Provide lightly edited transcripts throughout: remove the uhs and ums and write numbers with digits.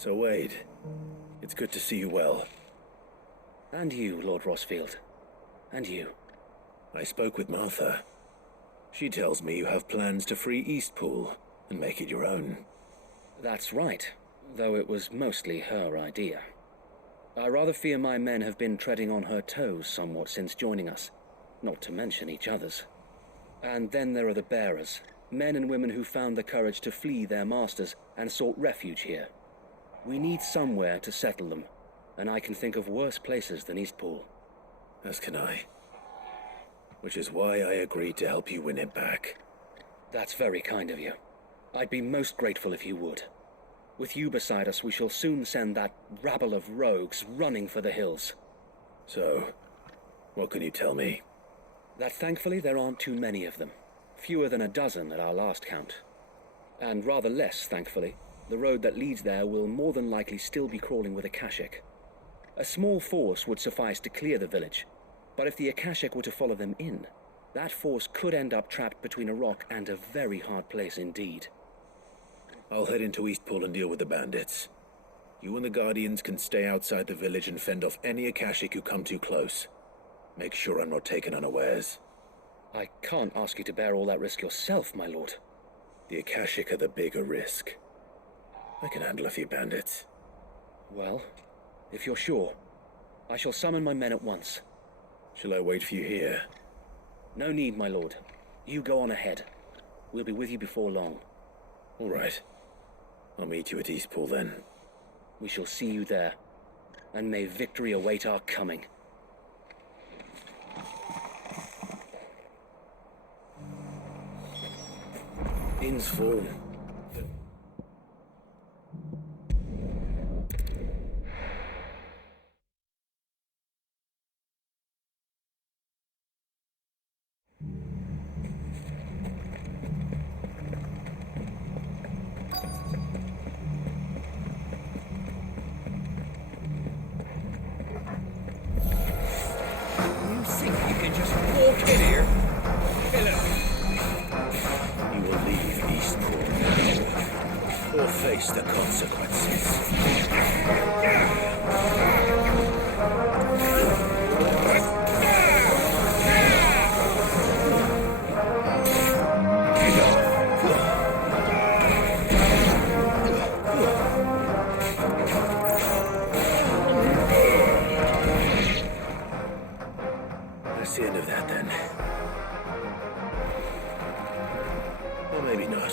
So Wade, it's good to see you well. And you, Lord Rossfield. And you. I spoke with Martha. She tells me you have plans to free Eastpool and make it your own. That's right, though it was mostly her idea. I rather fear my men have been treading on her toes somewhat since joining us, not to mention each other's. And then there are the bearers, men and women who found the courage to flee their masters and sought refuge here. We need somewhere to settle them, and I can think of worse places than Eastpool. As can I. Which is why I agreed to help you win it back. That's very kind of you. I'd be most grateful if you would. With you beside us, we shall soon send that rabble of rogues running for the hills. So, what can you tell me? That thankfully there aren't too many of them. Fewer than a dozen at our last count. And rather less, thankfully, the road that leads there will more than likely still be crawling with Akashic. A small force would suffice to clear the village, but if the Akashic were to follow them in, that force could end up trapped between a rock and a very hard place indeed. I'll head into Eastpool and deal with the bandits. You and the Guardians can stay outside the village and fend off any Akashic who come too close. Make sure I'm not taken unawares. I can't ask you to bear all that risk yourself, my lord. The Akashic are the bigger risk. I can handle a few bandits. Well, if you're sure, I shall summon my men at once. Shall I wait for you here? No need, my lord. You go on ahead. We'll be with you before long. All right. I'll meet you at Eastpool then. We shall see you there, and may victory await our coming. In's full. You think you can just walk in here? Philip! You will leave Eastpool or face the consequences. That's the end of that then. Or maybe not.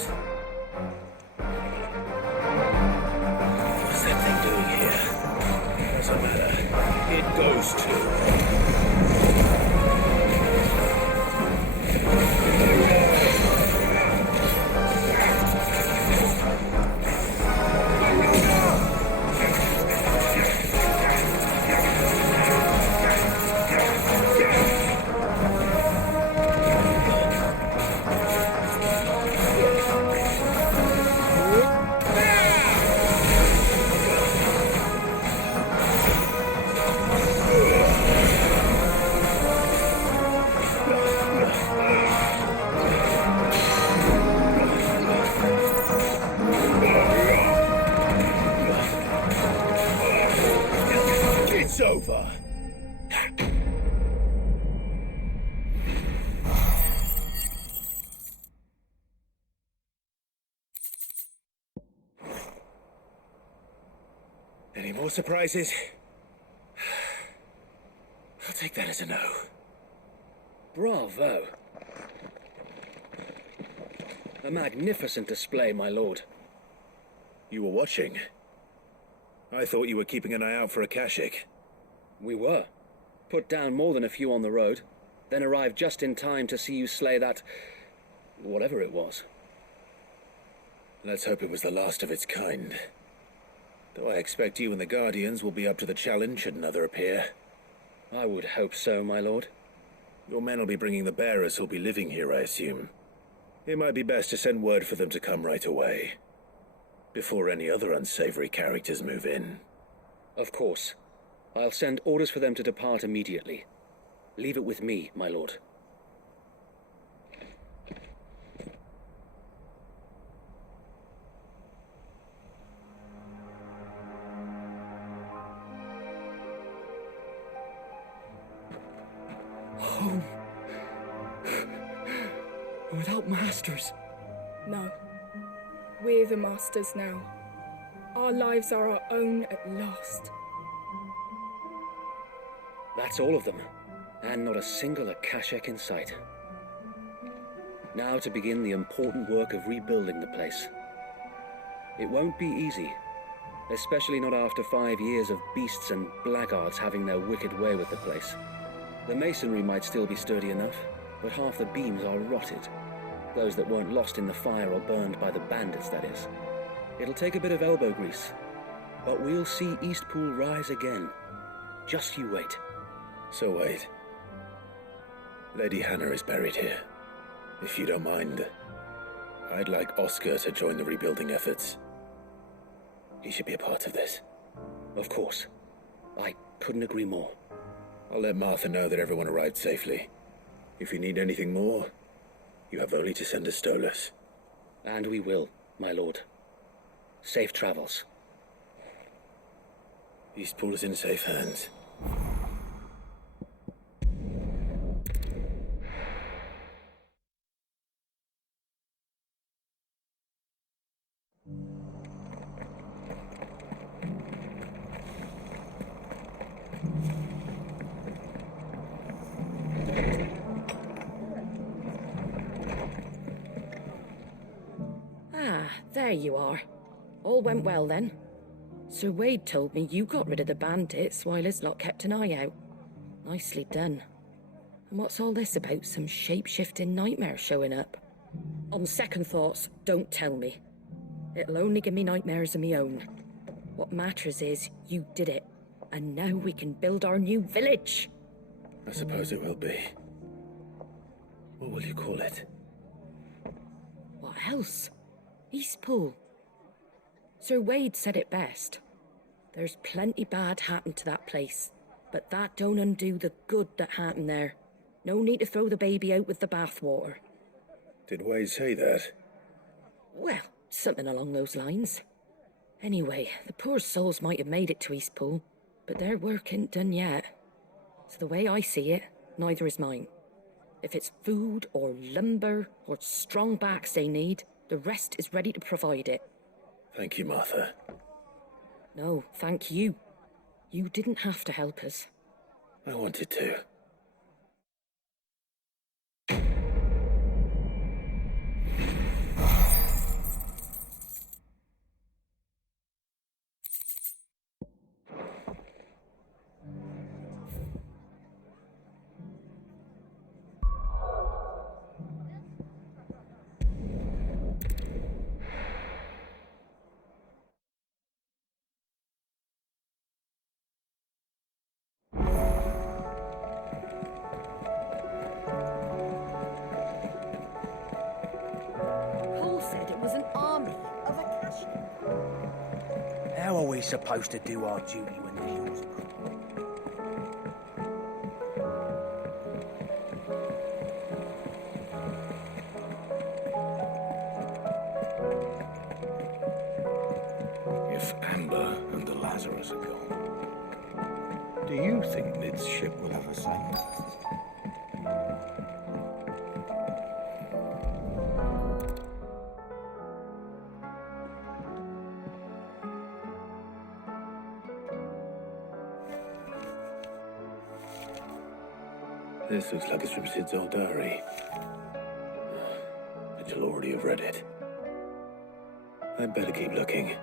What's that thing doing here? Doesn't matter. It goes to. It's over. Any more surprises? I'll take that as a no. Bravo! A magnificent display, my lord. You were watching. I thought you were keeping an eye out for Akashic. We were. Put down more than a few on the road, then arrived just in time to see you slay that... whatever it was. Let's hope it was the last of its kind. Though I expect you and the Guardians will be up to the challenge should another appear. I would hope so, my lord. Your men will be bringing the bearers who'll be living here, I assume. It might be best to send word for them to come right away, before any other unsavory characters move in. Of course. I'll send orders for them to depart immediately. Leave it with me, my lord. home. Without masters. No. We're the masters now. Our lives are our own at last. That's all of them, and not a single Akashek in sight. Now to begin the important work of rebuilding the place. It won't be easy, especially not after 5 years of beasts and blackguards having their wicked way with the place. The masonry might still be sturdy enough, but half the beams are rotted. Those that weren't lost in the fire or burned by the bandits, that is. It'll take a bit of elbow grease, but we'll see Eastpool rise again. Just you wait. So wait. Lady Hannah is buried here. If you don't mind, I'd like Oscar to join the rebuilding efforts. He should be a part of this. Of course. I couldn't agree more. I'll let Martha know that everyone arrived safely. If you need anything more, you have only to send a Stolas. And we will, my lord. Safe travels. Eastpool is in safe hands. There you are. All went well then. Sir Wade told me you got rid of the bandits while his lot kept an eye out. Nicely done. And what's all this about some shape-shifting nightmare showing up? On second thoughts, don't tell me. It'll only give me nightmares of me own. What matters is you did it, and now we can build our new village. I suppose it will be. What will you call it? What else? Eastpool. Sir Wade said it best. There's plenty bad happened to that place, but that don't undo the good that happened there. No need to throw the baby out with the bathwater. Did Wade say that? Well, something along those lines. Anyway, the poor souls might have made it to Eastpool, but their work ain't done yet. So the way I see it, neither is mine. If it's food or lumber or strong backs they need, the rest is ready to provide it. Thank you, Martha. No, thank you. You didn't have to help us. I wanted to. How are we supposed to do our duty when the hills are If Amber and the Lazarus are gone, do you think Nid's ship will have a sail? This looks like it's from Sid's old diary. But you'll already have read it. I'd better keep looking.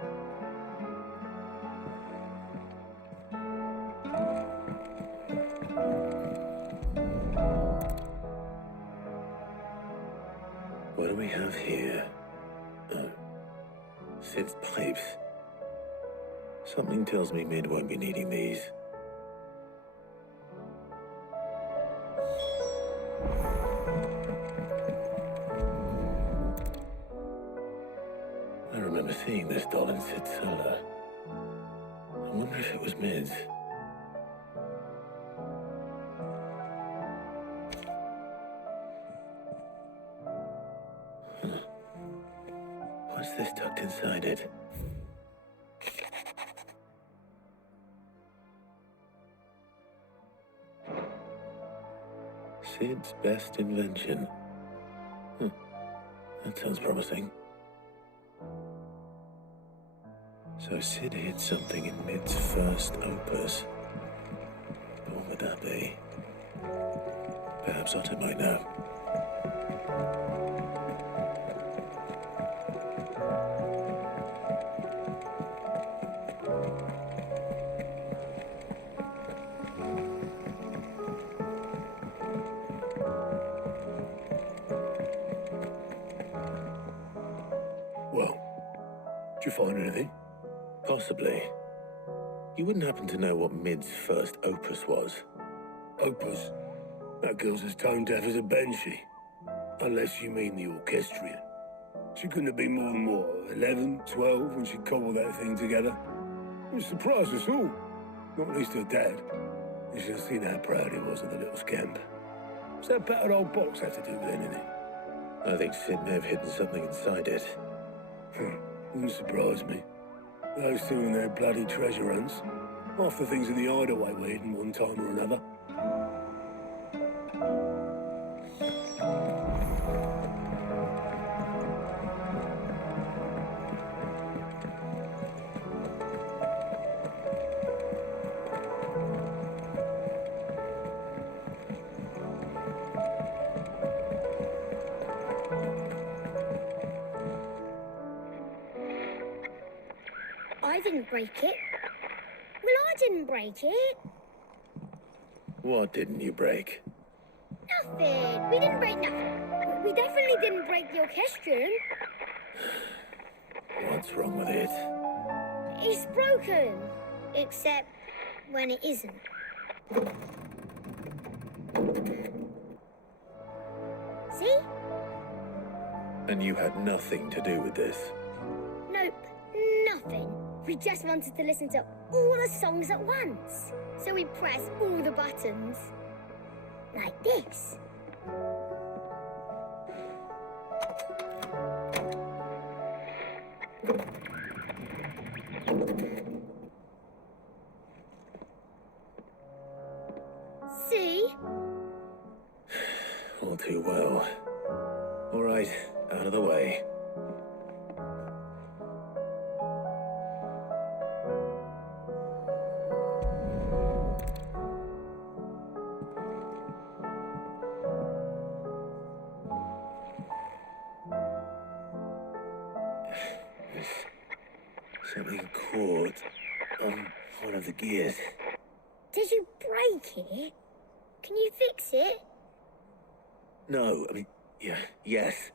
What do we have here? Sid's pipes. Something tells me Mid won't be needing these. I remember seeing this doll in Sid's cellar. I wonder if it was Mid's. What's this tucked inside it? Sid's best invention. That sounds promising. So Sid hid something in Mid's first opus. What would that be? Perhaps Otto might know. Well, did you find anything? Possibly. You wouldn't happen to know what Mid's first opus was? Opus? That girl's as tone deaf as a banshee. Unless you mean the orchestrion. She couldn't have been more than, what, 11, 12 when she cobbled that thing together? It surprised us all. Not least her dad. You should have seen how proud he was of the little scamp. What's that battered old box have to do with anything? I think Sid may have hidden something inside it. Wouldn't surprise me. Those two and their bloody treasure hunts. Half the things in the hideaway were hidden one time or another. I didn't break it. Well, I didn't break it. What didn't you break? Nothing. We didn't break nothing. We definitely didn't break the orchestrion. What's wrong with it? It's broken. Except when it isn't. See? And you had nothing to do with this? Nope. Nothing. We just wanted to listen to all the songs at once. So we pressed all the buttons. Like this. See? All too well. All right, out of the way. Something caught on one of the gears. Did you break it? Can you fix it? No, I mean, yeah, yes.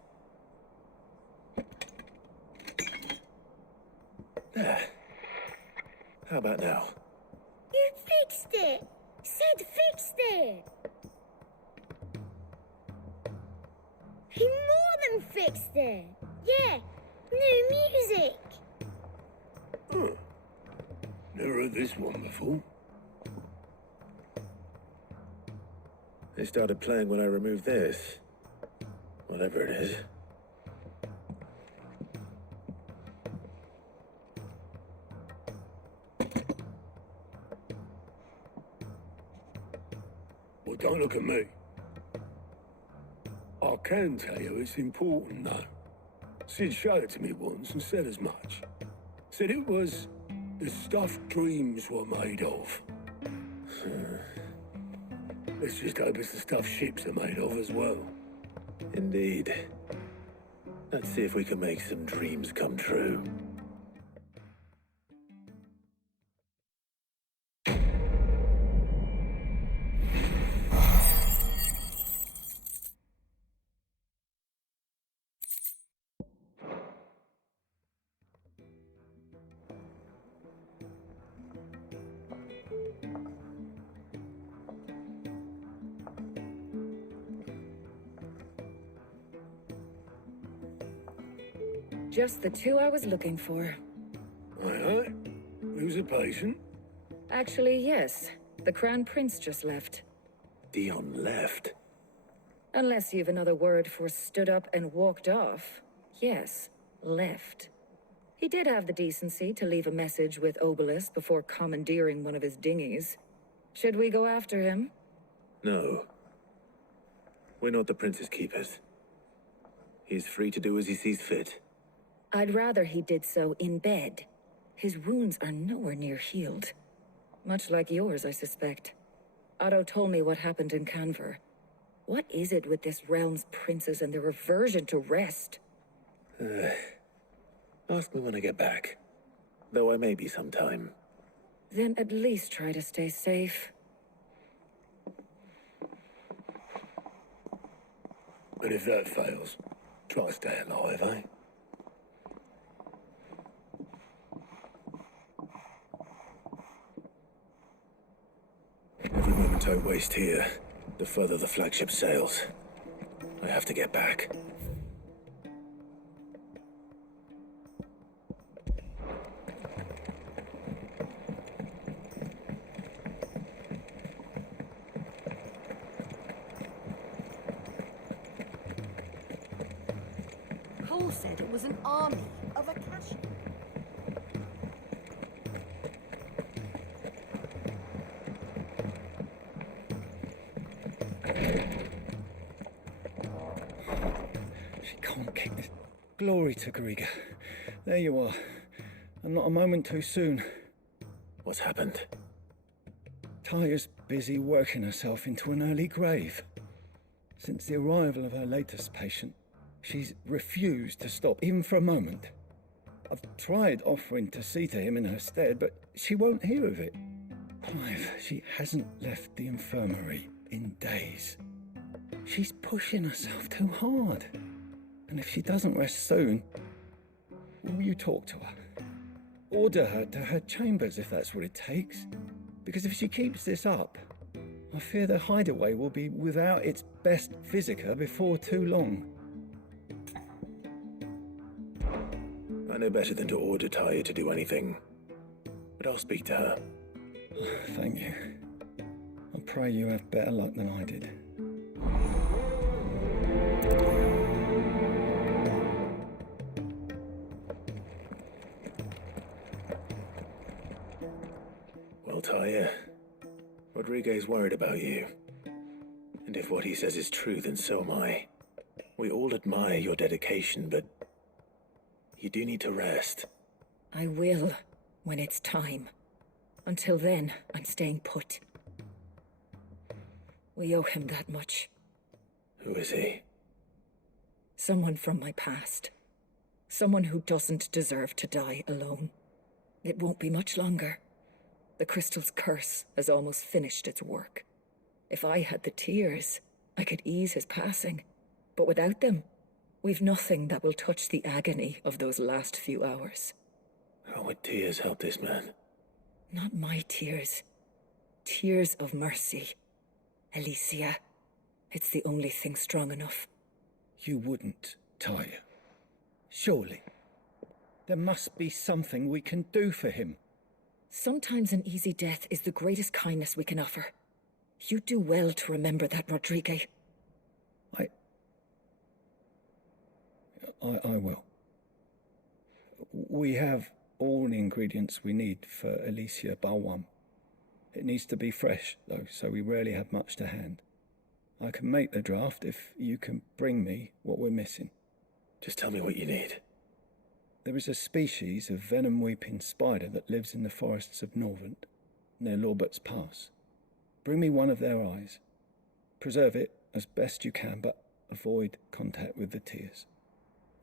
There. How about now? You fixed it! Sid fixed it! He more than fixed it! Yeah, new music! Huh. Never heard this one before. They started playing when I removed this. Whatever it is. Well, don't look at me. I can tell you it's important, though. Sid showed it to me once and said as much. Said it was the stuff dreams were made of. Let's just hope it's the stuff ships are made of as well. Indeed. Let's see if we can make some dreams come true. Just the two I was looking for. Aye. Who's a patient? Actually, yes. The Crown Prince just left. Dion left. Unless you've another word for stood up and walked off. Yes, left. He did have the decency to leave a message with Obelisk before commandeering one of his dinghies. Should we go after him? No. We're not the Prince's keepers. He's free to do as he sees fit. I'd rather he did so in bed. His wounds are nowhere near healed. Much like yours, I suspect. Otto told me what happened in Canver. What is it with this realm's princes and their aversion to rest? Ask me when I get back. Though I may be sometime. Then at least try to stay safe. And if that fails, try to stay alive, eh? Every moment I waste here, the further the flagship sails. I have to get back. Cole said it was an army of Akasha. She can't keep this. Glory to Griga. There you are. And not a moment too soon. What's happened? Taya's busy working herself into an early grave. Since the arrival of her latest patient, she's refused to stop, even for a moment. I've tried offering to see to him in her stead, but she won't hear of it. Clive, she hasn't left the infirmary in days. She's pushing herself too hard. And if she doesn't rest soon, will you talk to her? Order her to her chambers if that's what it takes. Because if she keeps this up, I fear the hideaway will be without its best physica before too long. I know better than to order Taya to do anything. But I'll speak to her. Thank you. I pray you have better luck than I did. Well, Taya, Rodriguez worried about you. And if what he says is true, then so am I. We all admire your dedication, but you do need to rest. I will, when it's time. Until then, I'm staying put. We owe him that much. Who is he? Someone from my past. Someone who doesn't deserve to die alone. It won't be much longer. The crystal's curse has almost finished its work. If I had the tears, I could ease his passing. But without them, we've nothing that will touch the agony of those last few hours. How would tears help this man? Not my tears. Tears of mercy. Alicia, it's the only thing strong enough. You wouldn't, Taya. Surely. There must be something we can do for him. Sometimes an easy death is the greatest kindness we can offer. You do well to remember that, Rodriguez. I will. We have all the ingredients we need for Alicia Balwam. It needs to be fresh, though, so we rarely have much to hand. I can make the draft if you can bring me what we're missing. Just tell me what you need. There is a species of venom-weeping spider that lives in the forests of Norvent, near Lorbert's Pass. Bring me one of their eyes. Preserve it as best you can, but avoid contact with the tears.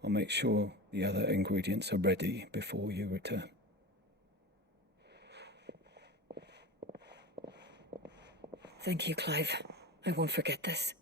I'll make sure the other ingredients are ready before you return. Thank you, Clive. I won't forget this.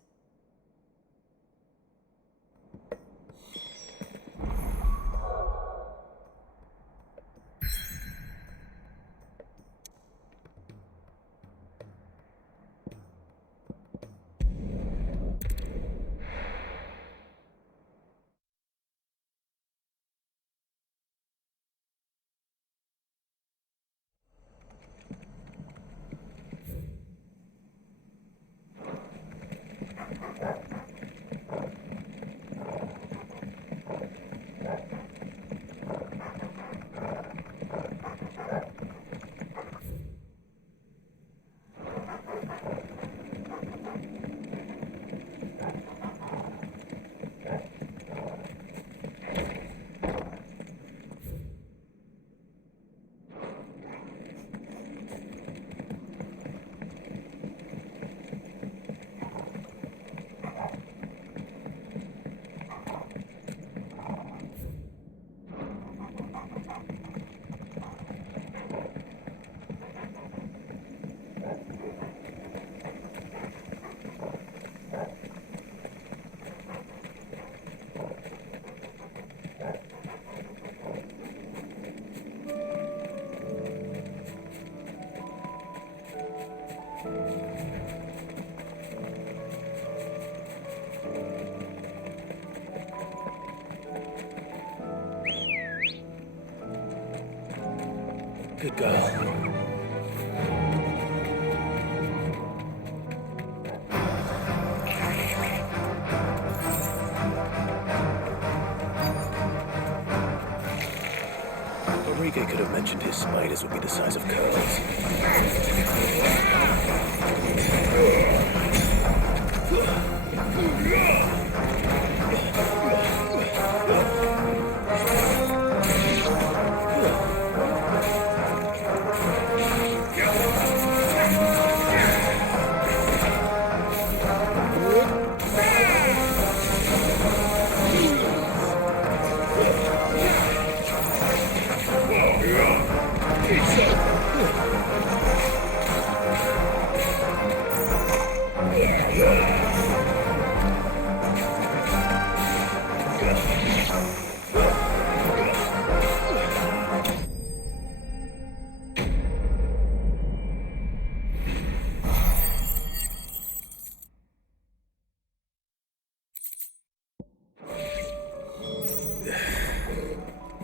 Good girl. Enrique could have mentioned his spiders would be the size of curls.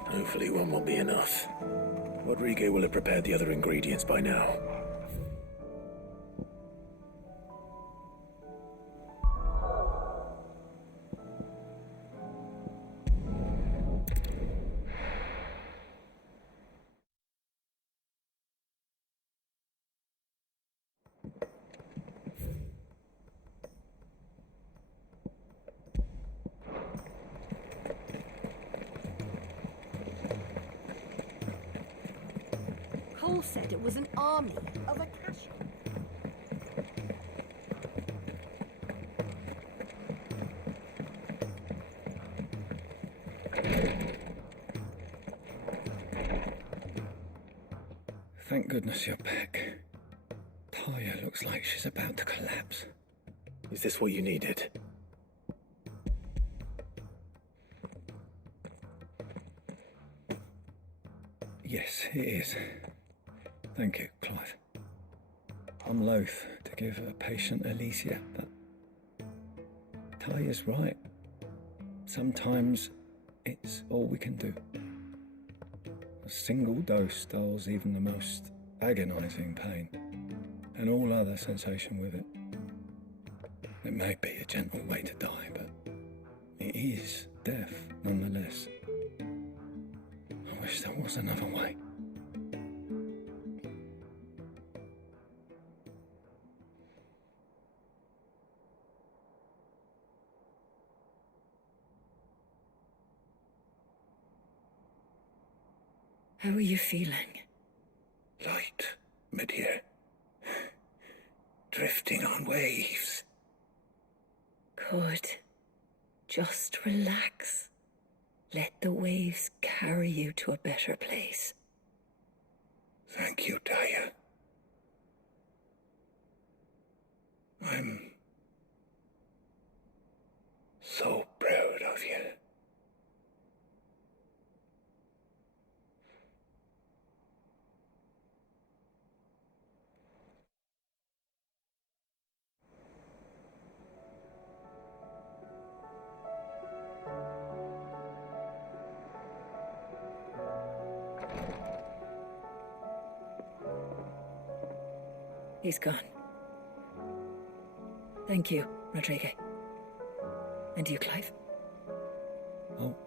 Hopefully one will be enough. Rodrigo will have prepared the other ingredients by now. Cole said it was an army of a cache. Thank goodness you're back. Taya looks like she's about to collapse. Is this what you needed? Yes, it is. Thank you, Clive. I'm loath to give a patient Alicia, but Taya's right. Sometimes it's all we can do. A single dose dulls even the most agonizing pain, and all other sensation with it. It may be a gentle way to die, but it is death nonetheless. I wish there was another way. How are you feeling? Light, mid-here. Drifting on waves. Good. Just relax. Let the waves carry you to a better place. Thank you, Taya. I'm so proud of you. He's gone. Thank you, Rodrigo. And you, Clive? I'll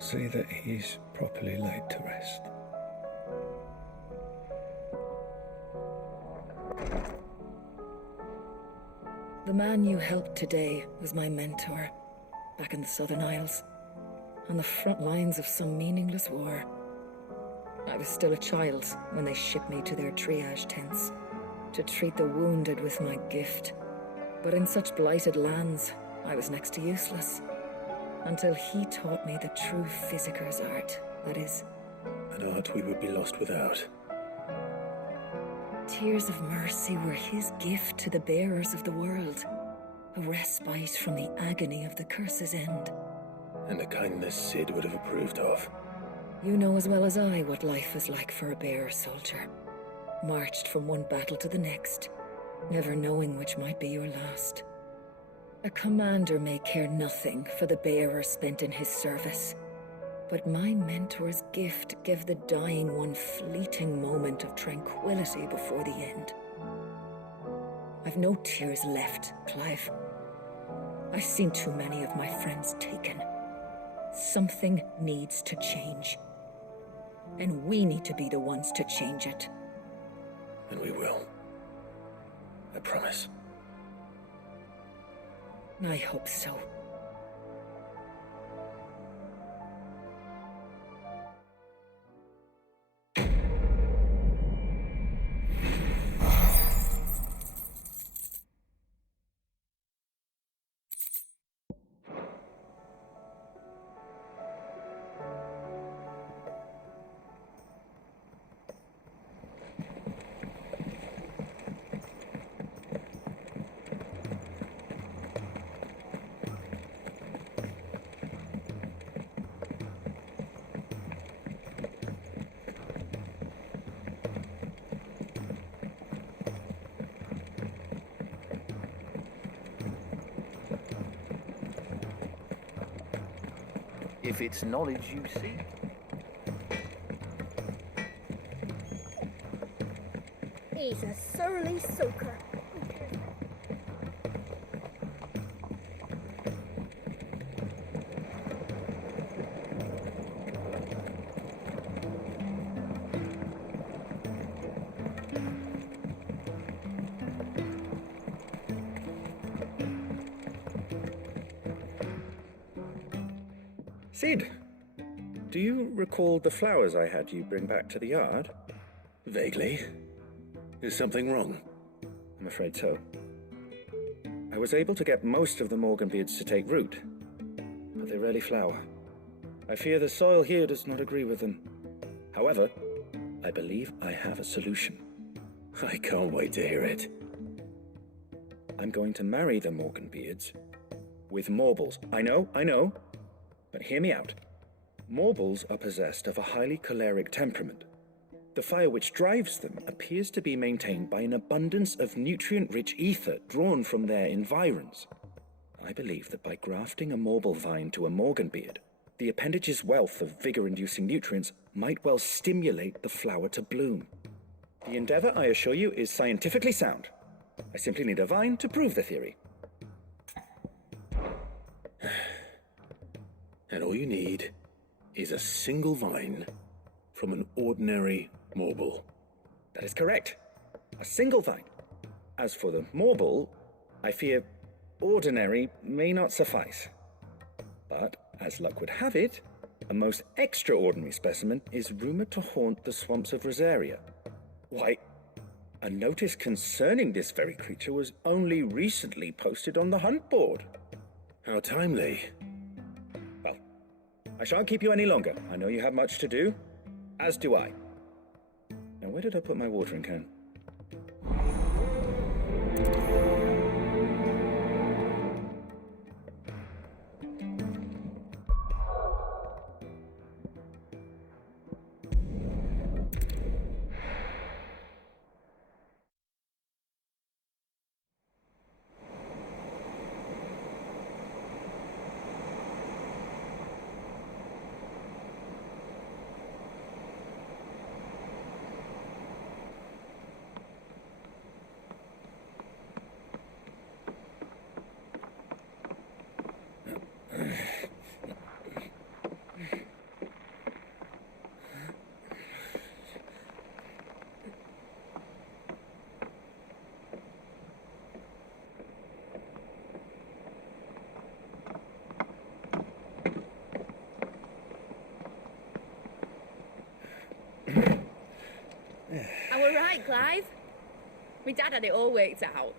see that he's properly laid to rest. The man you helped today was my mentor, back in the Southern Isles, on the front lines of some meaningless war. I was still a child when they shipped me to their triage tents to treat the wounded with my gift. But in such blighted lands, I was next to useless, until he taught me the true physicker's art, that is. An art we would be lost without. Tears of mercy were his gift to the bearers of the world, a respite from the agony of the curse's end. And a kindness Sid would have approved of. You know as well as I what life is like for a bearer soldier. Marched from one battle to the next, never knowing which might be your last. A commander may care nothing for the bearer spent in his service, But my mentor's gift gave the dying one fleeting moment of tranquility before the end. I've no tears left, Clive. I've seen too many of my friends taken. Something needs to change. And we need to be the ones to change it. And we will. I promise. I hope so. If it's knowledge you seek. He's a surly soaker. Sid, do you recall the flowers I had you bring back to the yard? Vaguely. Is something wrong? I'm afraid so. I was able to get most of the Morganbeards to take root, but they rarely flower. I fear the soil here does not agree with them. However, I believe I have a solution. I can't wait to hear it. I'm going to marry the Morganbeards with Morbles. I know. But hear me out. Morbles are possessed of a highly choleric temperament. The fire which drives them appears to be maintained by an abundance of nutrient-rich ether drawn from their environs. I believe that by grafting a Morble vine to a Morganbeard, the appendage's wealth of vigor-inducing nutrients might well stimulate the flower to bloom. The endeavor, I assure you, is scientifically sound. I simply need a vine to prove the theory. And all you need is a single vine from an ordinary Morble. That is correct. A single vine. As for the Morble, I fear ordinary may not suffice. But, as luck would have it, a most extraordinary specimen is rumored to haunt the swamps of Rosaria. Why, a notice concerning this very creature was only recently posted on the hunt board. How timely. Well, I shan't keep you any longer. I know you have much to do, as do I. Now, where did I put my watering can? Am I right, Clive? My dad had it all worked out.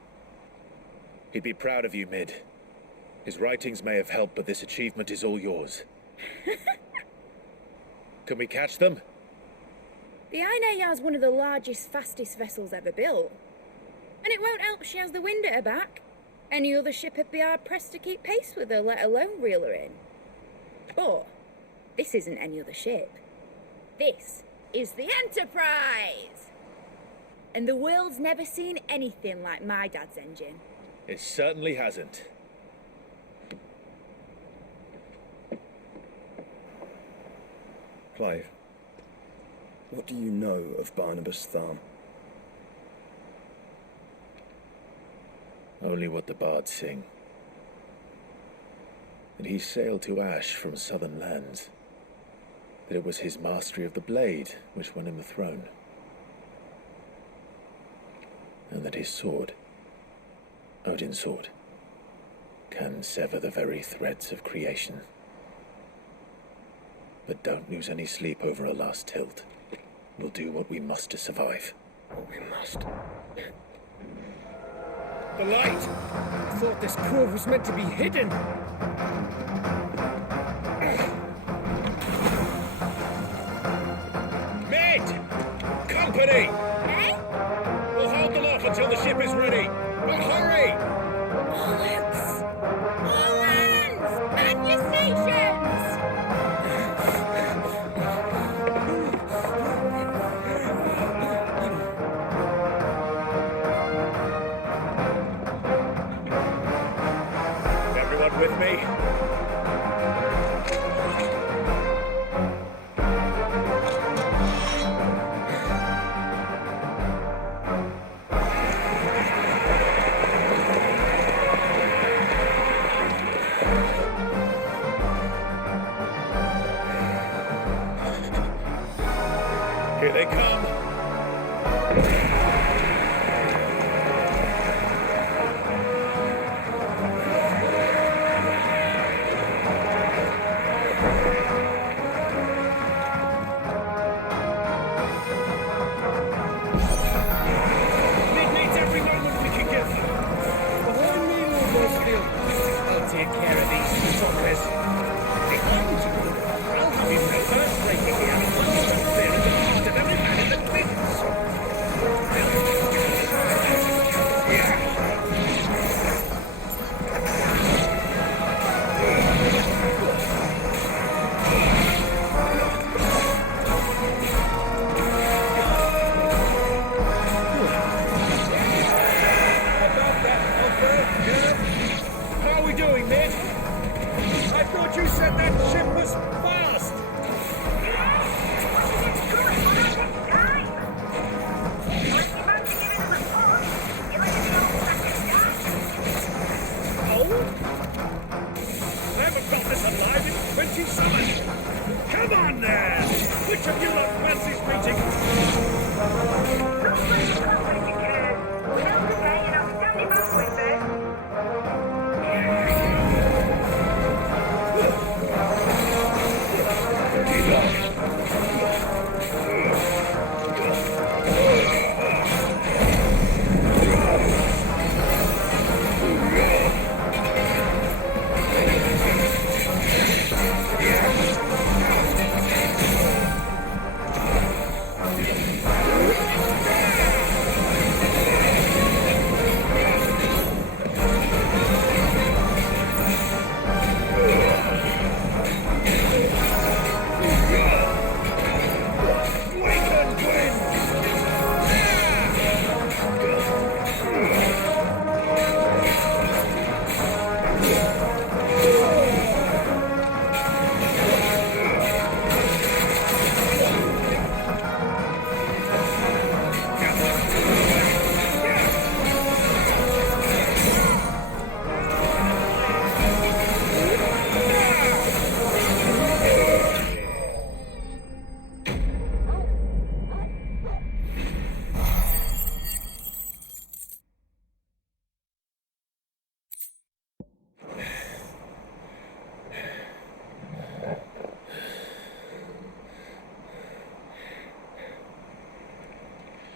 He'd be proud of you, Mid. His writings may have helped, but this achievement is all yours. Can we catch them? The ICUE is one of the largest, fastest vessels ever built. And it won't help she has the wind at her back. Any other ship would be hard-pressed to keep pace with her, let alone reel her in. But this isn't any other ship. This is the Enterprise! And the world's never seen anything like my dad's engine. It certainly hasn't. Clive, what do you know of Barnabas Tharm? Only what the bards sing. That he sailed to Ash from southern lands. That it was his mastery of the blade which won him the throne. And that his sword, Odin's sword, can sever the very threads of creation. But don't lose any sleep over a last tilt. We'll do what we must to survive. What we must. The light! I thought this cove was meant to be hidden! Mate! Company! Eh? We'll hold them off until the ship is ready. But hurry! Bollocks! All hands! Man your stations! Everyone with me? Here they come. It needs every moment we can give them. Behind me, Lord Rosefield. I'll take care of these fuckers. Behind you? I'll have you reverse breaking the animal and stop there at the heart of every man in the bits. How are we doing, mate? I thought you said that ship was fast. Old? I haven't felt this alive in 20 summers. Come on there! Which of you lot fancies meeting?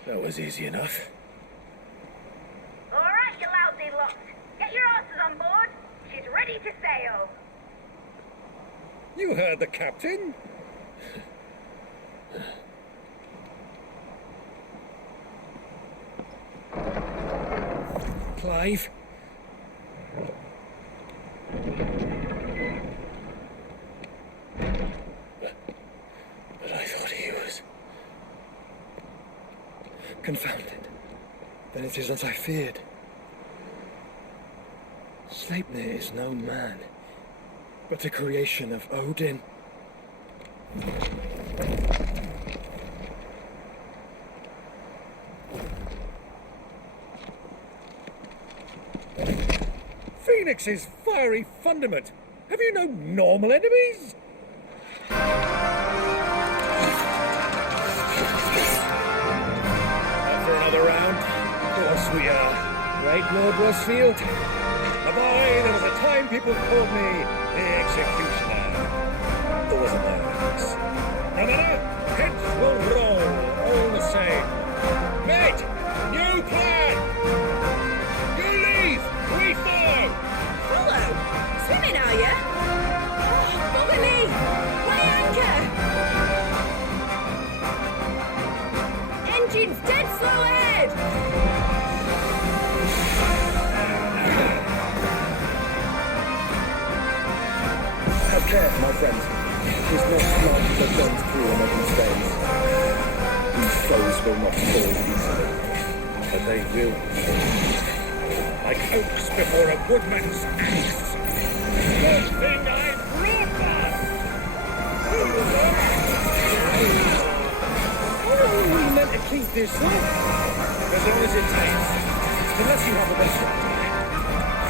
That was easy enough. All right, you lousy lot. Get your asses on board. She's ready to sail. You heard the captain. Clive. But I thought he was... Confounded. Then it is as I feared. Sleipnir is no man, but a creation of Odin. Phoenix's fiery fundament. Have you no normal enemies? Up for another round? Of course we are. Right, Lord Rosfield? A boy, there was a time people called me the Executioner. There was a nerves. No matter, heads will roll all the same. Mate, new plan! You leave, we follow! Follow? Swimming, are you? Oh, bother me! Weigh anchor! Engine's dead slow ahead! Have care, my friends. Tis not light that burns through on open stones. These foes will not fall easily, but they will. Like oaks before a woodman's axe. Good thing I brought that! How long are we meant to keep this up? As long as it takes. Unless you have a better idea.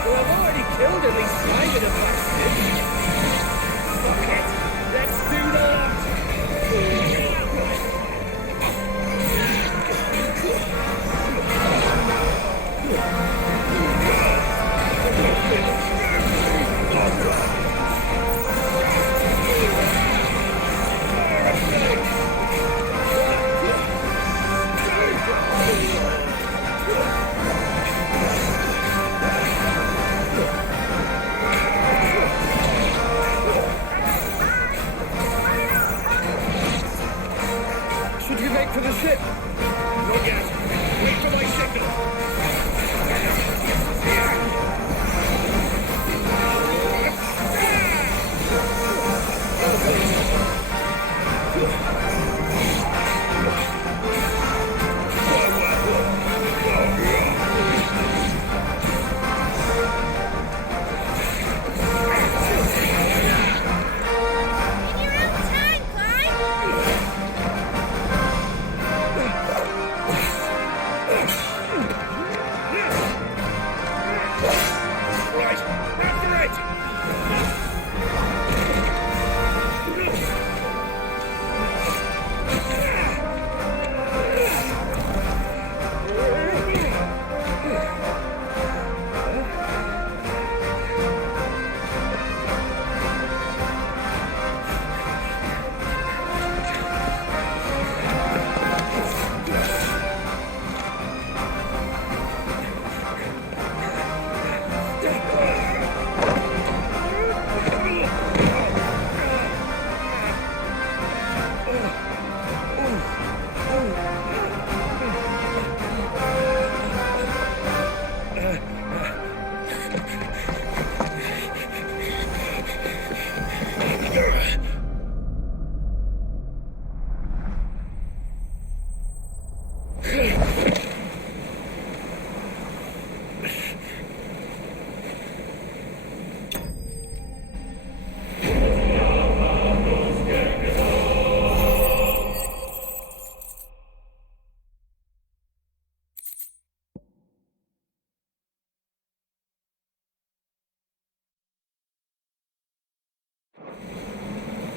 Well, I've already killed at least 5 of the bastards. Fuck it! Let's do that! Should we make for the ship? Not yet. Wait for my signal.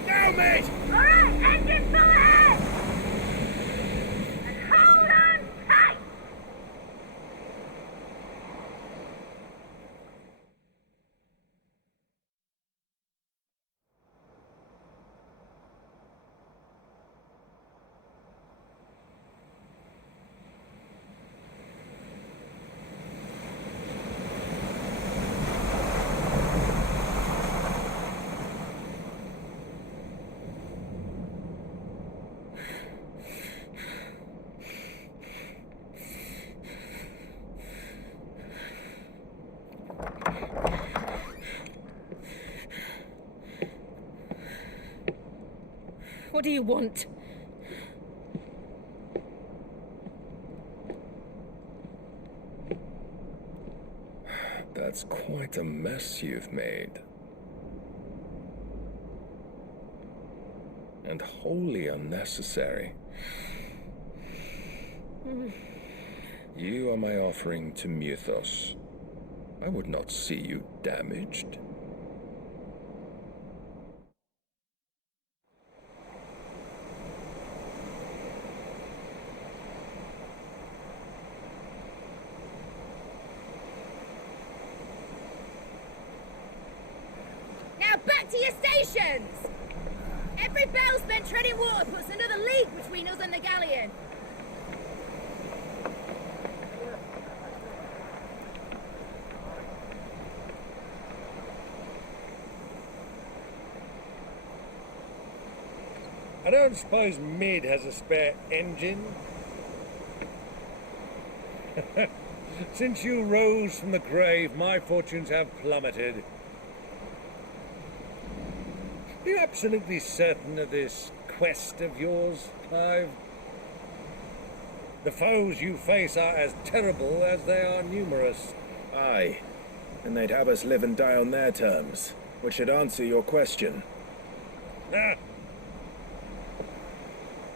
Now, mate! All right, engine full ahead! And hold on tight! What do you want? That's quite a mess you've made. And wholly unnecessary. You are my offering to Mythos. I would not see you damaged. Now back to your stations! Every bell spent treading water puts another league between us and the galleon. I don't suppose Mid has a spare engine? Since you rose from the grave, my fortunes have plummeted. Are you absolutely certain of this quest of yours, Clive? The foes you face are as terrible as they are numerous. Aye, and they'd have us live and die on their terms, which should answer your question. Ah.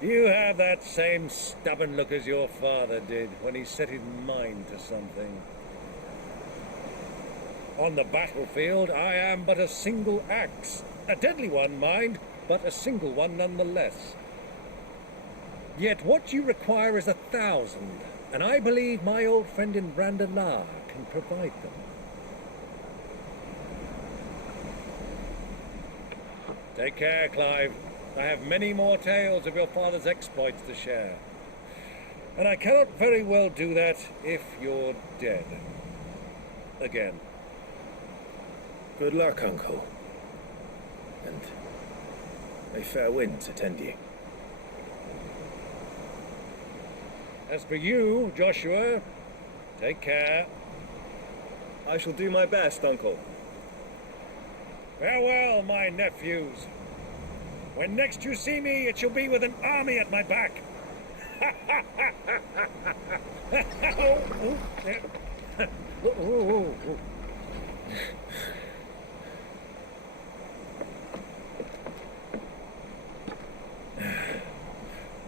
You have that same stubborn look as your father did when he set his mind to something. On the battlefield, I am but a single axe. A deadly one, mind, but a single one nonetheless. Yet what you require is 1,000, and I believe my old friend in Brandalar can provide them. Take care, Clive. I have many more tales of your father's exploits to share. And I cannot very well do that if you're dead. Again. Good luck, Uncle. And may fair winds attend you. As for you, Joshua, take care. I shall do my best, Uncle. Farewell, my nephews. When next you see me, it shall be with an army at my back.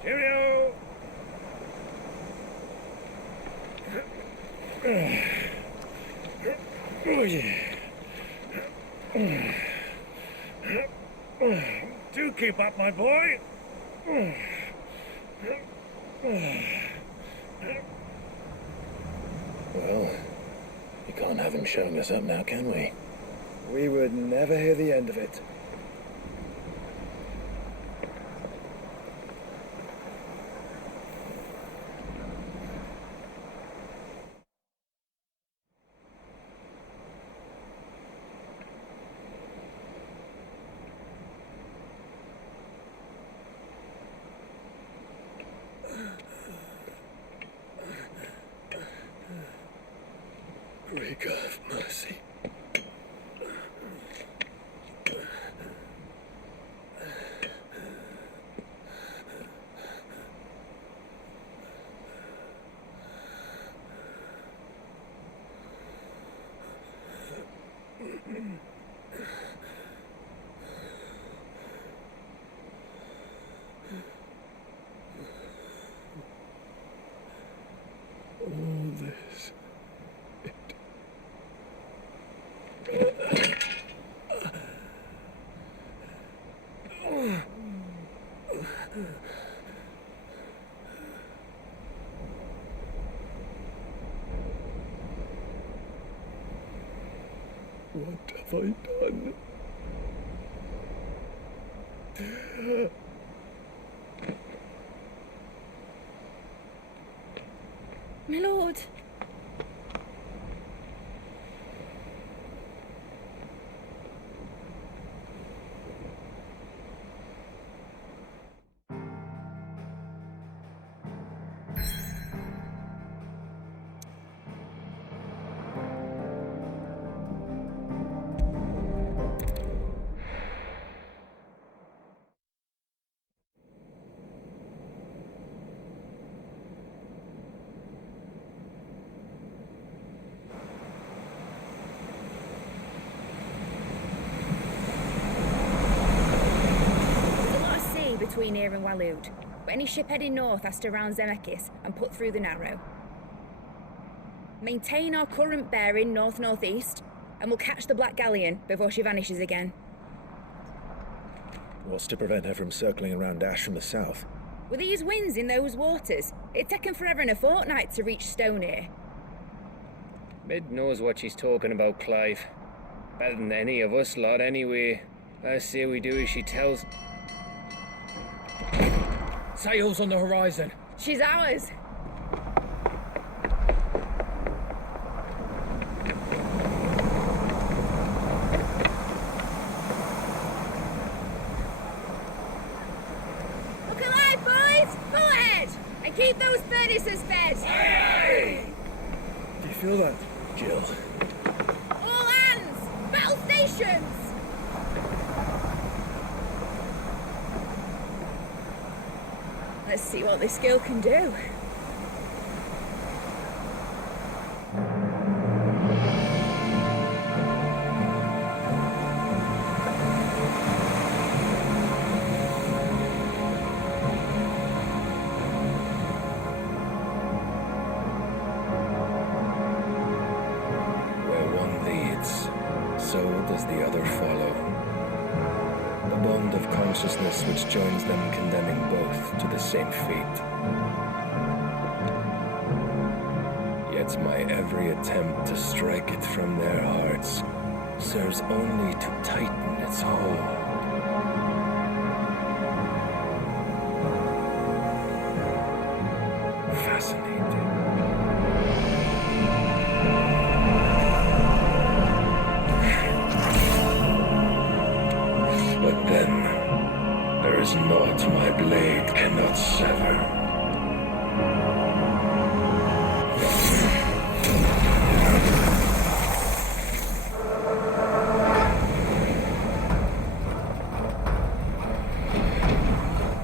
Cheerio! Oh, yeah. Do keep up, my boy. Well, we can't have him showing us up now, can we? We would never hear the end of it. Great God of mercy. All this. What have I done? My lord. Between here and Waloed, but any ship heading north has to round Zemeckis and put through the Narrow. Maintain our current bearing north-northeast, and we'll catch the Black Galleon before she vanishes again. What's to prevent her from circling around Ash from the south? With these winds in those waters, it'd taken forever and a fortnight to reach Stonehenge. Mid knows what she's talking about, Clive. Better than any of us lot, anyway. I say we do as she tells. Sails on the horizon. She's ours. Look alive, boys! Pull ahead! And keep those furnaces fed! Aye! Do you feel that, Jill? All hands! Battle stations! Let's see what this girl can do. Where one leads, so does the other follow. The bond of consciousness which joins them condemning both to the same fate. Yet my every attempt to strike it from their hearts serves only to tighten its hold. Fascinating. But then, there is naught my blade cannot sever.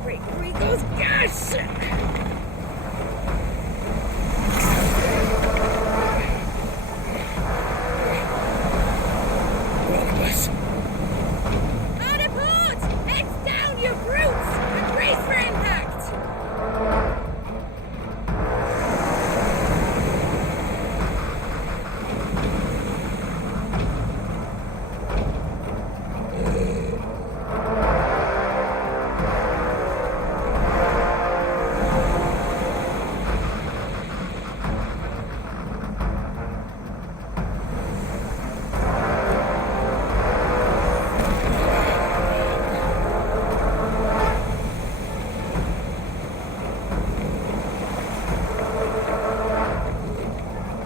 Break Rico's gas! Out of port! Heads down, you brutes! And brace for impact!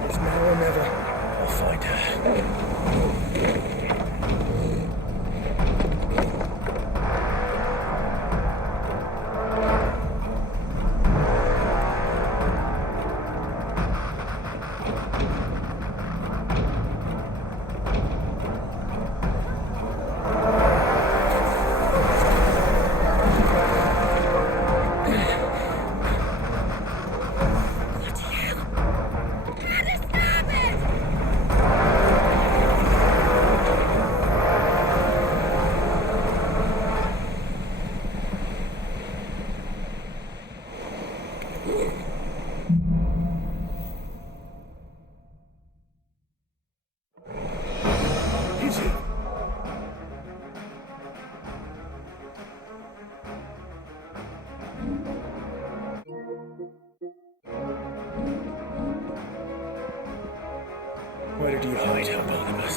It's now or never. I'll find her. At a starboard! Is it? Where did you hide her, Barnabas?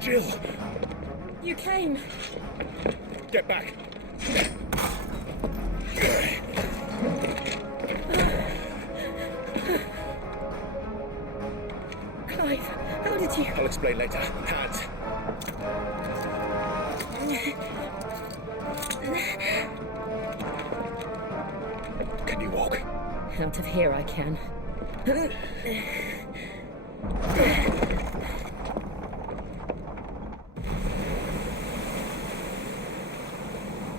Jill! You came. Get back! Clive, how did you... I'll explain later. Hands! Can you walk? Out of here I can.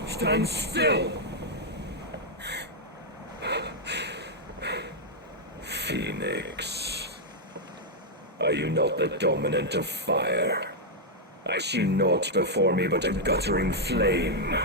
Stand still! Phoenix, are you not the dominant of fire? I see naught before me but a guttering flame.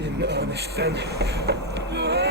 In earnest, then.